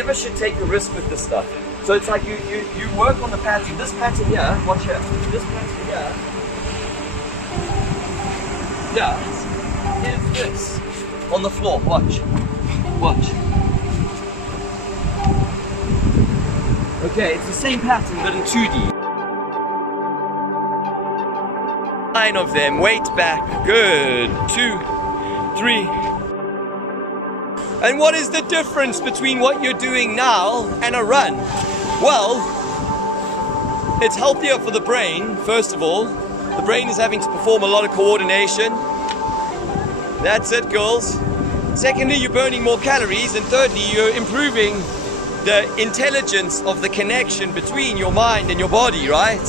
never should take a risk with this stuff. So it's like you work on the pattern. This pattern here, watch here. This pattern here. Yeah, is this on the floor. Watch. Watch. Okay, it's the same pattern but in 2D. 9 of them, weight back, good, 2, 3. And what is the difference between what you're doing now and a run? Well, it's healthier for the brain, first of all. The brain is having to perform a lot of coordination. That's it, girls. Secondly, you're burning more calories, and thirdly, you're improving the intelligence of the connection between your mind and your body, right?